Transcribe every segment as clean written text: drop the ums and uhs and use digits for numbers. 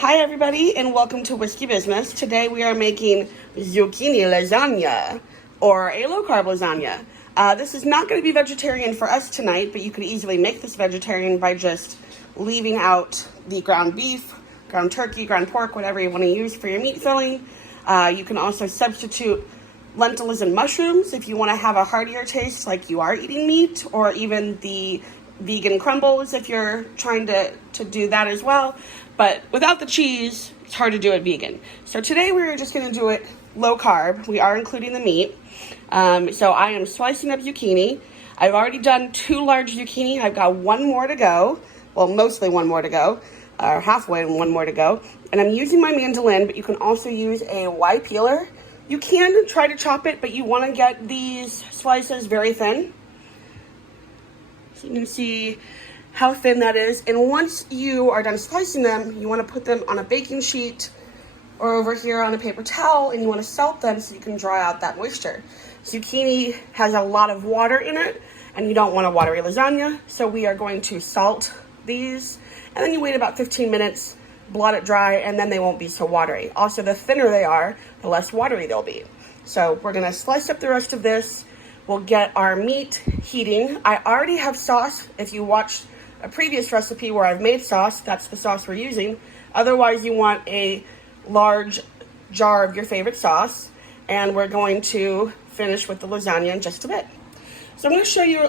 Hi everybody and welcome to Whiskey Business. Today we are making zucchini lasagna or a low-carb lasagna. This is not going to be vegetarian for us tonight, but you could easily make this vegetarian by just leaving out the ground beef, ground turkey, ground pork, whatever you want to use for your meat filling. You can also substitute lentils and mushrooms if you want to have a heartier taste like you are eating meat, or even the vegan crumbles if you're trying to do that as well. But without the cheese, it's hard to do it vegan. So today we're just going to do it low carb. We are including the meat. So I am slicing up zucchini. I've already done 2 large zucchini. I've got 1 more to go. Well, mostly 1 more to go, or halfway and 1 more to go. And I'm using my mandolin, but you can also use a Y peeler. You can try to chop it, but you want to get these slices very thin. So you can see how thin that is. And once you are done slicing them, you want to put them on a baking sheet or over here on a paper towel, and you want to salt them so you can dry out that moisture. Zucchini has a lot of water in it, and you don't want a watery lasagna, so we are going to salt these, and then you wait about 15 minutes, blot it dry, and then they won't be so watery. Also, the thinner they are, the less watery they'll be. So we're going to slice up the rest of this. We'll get our meat heating. I already have sauce. If you watched a previous recipe where I've made sauce, that's the sauce we're using. Otherwise, you want a large jar of your favorite sauce, and we're going to finish with the lasagna in just a bit. So I'm going to show you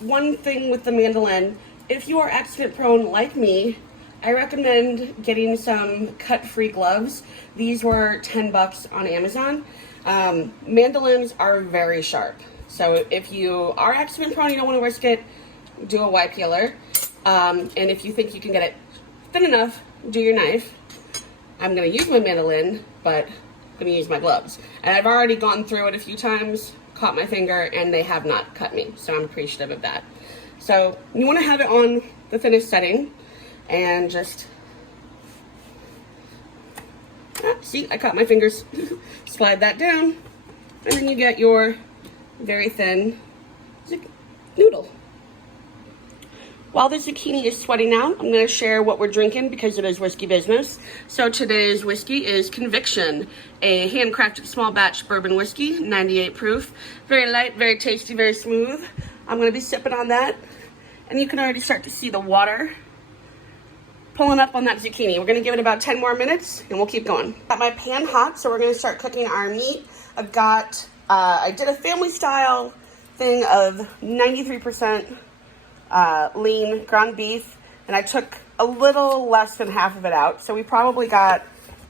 one thing with the mandolin. If you are accident prone like me, I recommend getting some cut-free gloves. These were $10 on Amazon. Mandolins are very sharp. So if you are accident prone, you don't want to risk it, do a Y peeler. And if you think you can get it thin enough, do your knife. I'm going to use my mandolin, but I'm going to use my gloves. And I've already gone through it a few times, caught my finger, and they have not cut me. So I'm appreciative of that. So you want to have it on the thinnest setting and just, see, I caught my fingers. Slide that down, and then you get your very thin noodle. While the zucchini is sweating out, I'm going to share what we're drinking because it is whiskey business. So today's whiskey is Conviction, a handcrafted small batch bourbon whiskey, 98 proof. Very light, very tasty, very smooth. I'm going to be sipping on that. And you can already start to see the water pulling up on that zucchini. We're going to give it about 10 more minutes and we'll keep going. Got my pan hot, so we're going to start cooking our meat. I've got, I did a family style thing of 93% lean ground beef, and I took a little less than half of it out. So we probably got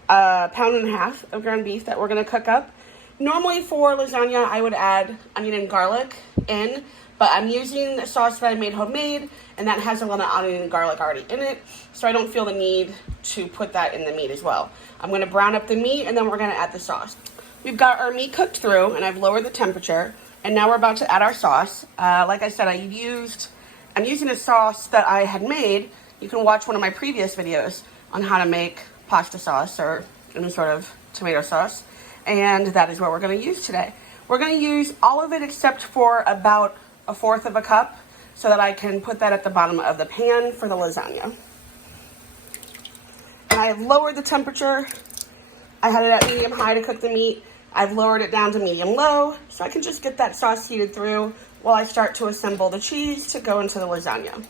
1.5 pounds of ground beef that we're going to cook up. Normally for lasagna, I would add onion and garlic in, but I'm using a sauce that I made homemade, and that has a lot of onion and garlic already in it, so I don't feel the need to put that in the meat as well. I'm going to brown up the meat, and then we're going to add the sauce. We've got our meat cooked through, and I've lowered the temperature, and now we're about to add our sauce. Like I said, I'm using a sauce that I had made. You can watch one of my previous videos on how to make pasta sauce or any sort of tomato sauce, and that is what we're going to use today. We're going to use all of it except for about 1/4 of a cup, so that I can put that at the bottom of the pan for the lasagna. And I have lowered the temperature. I had it at medium high to cook the meat. I've lowered it down to medium low, so I can just get that sauce heated through while I start to assemble the cheese to go into the lasagna.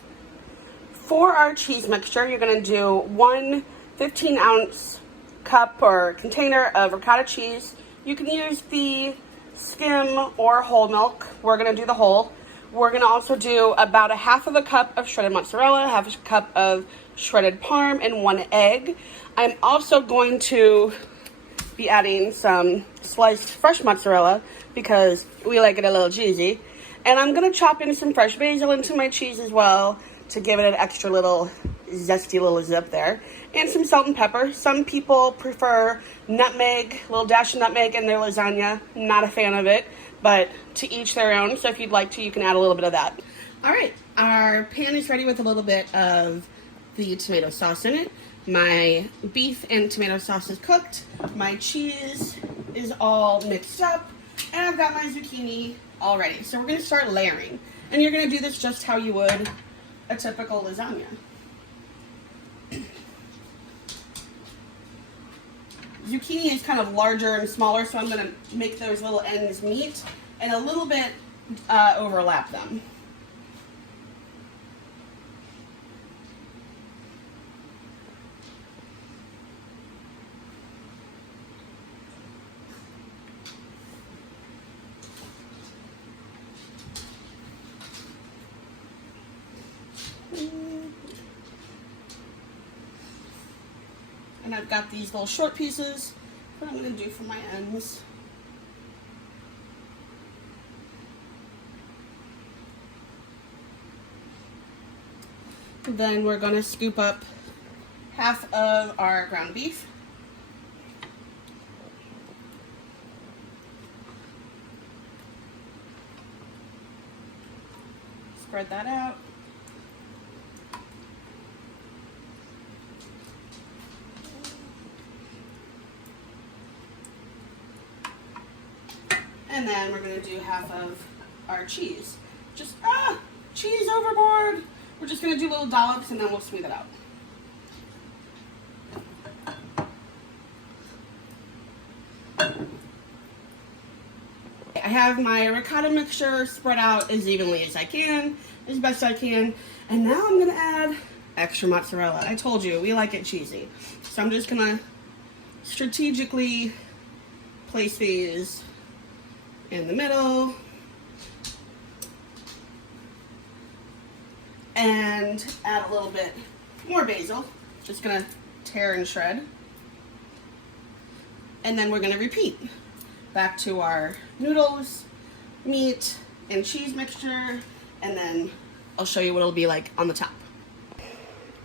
For our cheese mixture, you're going to do 1 15-ounce cup or container of ricotta cheese. You can use the skim or whole milk. We're going to do the whole. We're going to also do about 1/2 cup of shredded mozzarella, 1/2 cup of shredded parm, and 1 egg. I'm also going to be adding some sliced fresh mozzarella because we like it a little cheesy. And I'm going to chop in some fresh basil into my cheese as well to give it an extra little zesty little zip there. And some salt and pepper. Some people prefer nutmeg, a little dash of nutmeg in their lasagna. Not a fan of it, but to each their own. So if you'd like to, you can add a little bit of that. All right, our pan is ready with a little bit of the tomato sauce in it. My beef and tomato sauce is cooked. My cheese is all mixed up. And I've got my zucchini all ready. So we're going to start layering. And you're going to do this just how you would a typical lasagna. zucchini is kind of larger and smaller, so I'm going to make those little ends meet and a little bit overlap them. And I've got these little short pieces. What I'm going to do for my ends. Then we're going to scoop up half of our ground beef. Spread that out. And then we're going to do half of our cheese. Just, cheese overboard! We're just going to do little dollops and then we'll smooth it out. I have my ricotta mixture spread out as evenly as I can, as best I can. And now I'm going to add extra mozzarella. I told you, we like it cheesy. So I'm just going to strategically place these in the middle, and add a little bit more basil. Just gonna tear and shred. And then we're gonna repeat back to our noodles, meat, and cheese mixture, and then I'll show you what it'll be like on the top.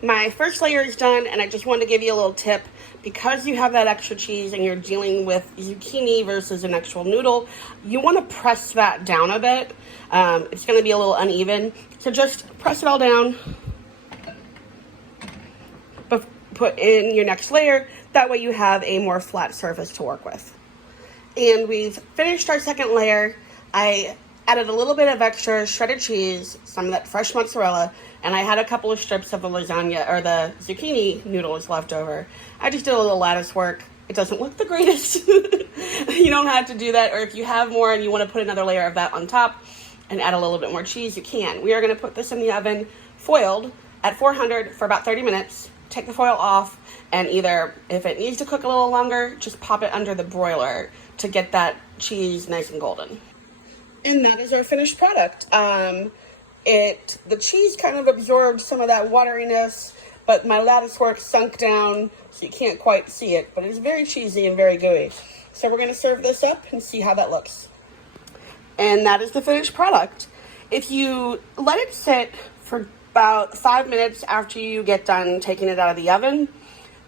My first layer is done, and I just wanted to give you a little tip. Because you have that extra cheese and you're dealing with zucchini versus an actual noodle, you want to press that down a bit. It's going to be a little uneven, so just press it all down. Put in your next layer. That way you have a more flat surface to work with. And we've finished our second layer. I added a little bit of extra shredded cheese, some of that fresh mozzarella, and I had a couple of strips of the lasagna or the zucchini noodles left over. I just did a little lattice work. It doesn't look the greatest. You don't have to do that, or if you have more and you want to put another layer of that on top and add a little bit more cheese, you can. We are going to put this in the oven foiled at 400 for about 30 minutes. Take the foil off, and either, if it needs to cook a little longer, just pop it under the broiler to get that cheese nice and golden. And that is our finished product. The cheese kind of absorbed some of that wateriness, but my lattice work sunk down, so you can't quite see it, but it's very cheesy and very gooey. So we're going to serve this up and see how that looks. And that is the finished product. If you let it sit for about 5 minutes after you get done taking it out of the oven,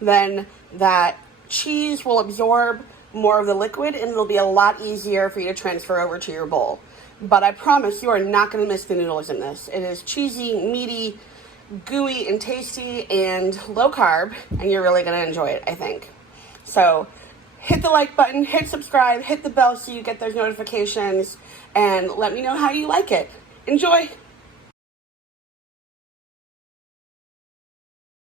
then that cheese will absorb more of the liquid and it'll be a lot easier for you to transfer over to your bowl. But I promise you are not going to miss the noodles in this. It is cheesy, meaty, gooey, and tasty, and low carb, and you're really going to enjoy it, I think. So hit the like button, hit subscribe, hit the bell so you get those notifications, and let me know how you like it. Enjoy!